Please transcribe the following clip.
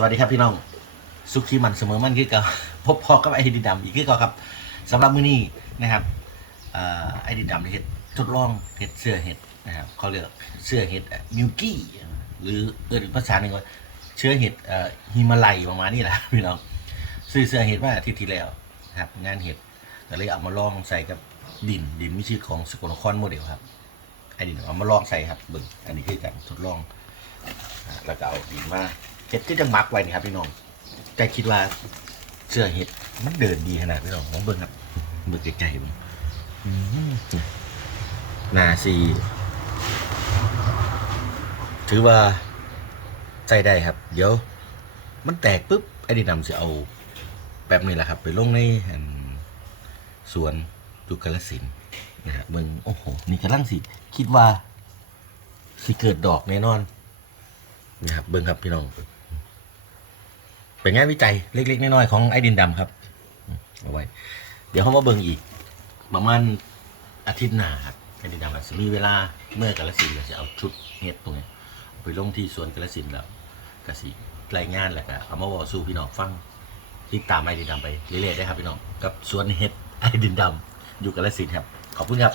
สวัสดีครับพี่น้อง สุขที่มันเสมอมันคือเกับพบพอกับไอดินดำอีกคือเก่าครับสำหรับมื้อนี้นะครับเอ่อไอดิดำเห็ดทดลองเห็ดเสื้อเห็ดนะครับเขาเรียกเสื้อเห็ดมิวกี้หรือเออภาษาหนึ่งว่าเชื้อเห็ดฮิมาลัยประมาณนี้แหละพี่น้องซื้อเสื้อเห็ดมาอาทิตย์ที่แล้วนะครับงานเห็ดก็เลยเอามาลองใส่กับดินดินมิชื่อของสกลนครโมเดลครับไอดินเอามาลองใส่ครับเบิ่งอันนี้คือการทดลองอ่าแล้วก็เอาดินมา เห็ดที่จะมักไว้นี่ครับพี่น้องแต่คิดว่าเสื้อเห็ดมันเดินดีขนาดพี่น้องผมเบิ่งครับเบิ่งไกลๆเบิ่งนาสีถือว่าใส่ได้ครับ เดี๋ยว มันแตกปุ๊บไอ้ดินดำจะเอาแบบนี้แหละครับ ไปลงในสวนยุกาลสินนะครับเบิ่งโอ้โหนี่กำลังสิ คิดว่าสิเกิดดอกแน่นอนนี่ครับเบิ้งครับพี่น้อง เป็นงานวิจัยเล็กๆน้อยๆของไอ้ดินดำครับเอาไว้ เดี๋ยวเขามาเบิ้งอีก ประมาณอาทิตย์หน้าครับไอ้ดินดำอาจจะมีเวลาเมื่อกาลสินเราจะเอาชุดเฮ็ดตรงนี้ไปลงที่สวนกาลสินแล้วกสิรายงานแหละก็เอามาบอกสู่พี่น้องฟังติดตามไอ้ดินดำไปเรื่อยๆได้ครับพี่น้องกับสวนเฮ็ดไอ้ดินดำอยู่กาลสินครับขอบคุณครับ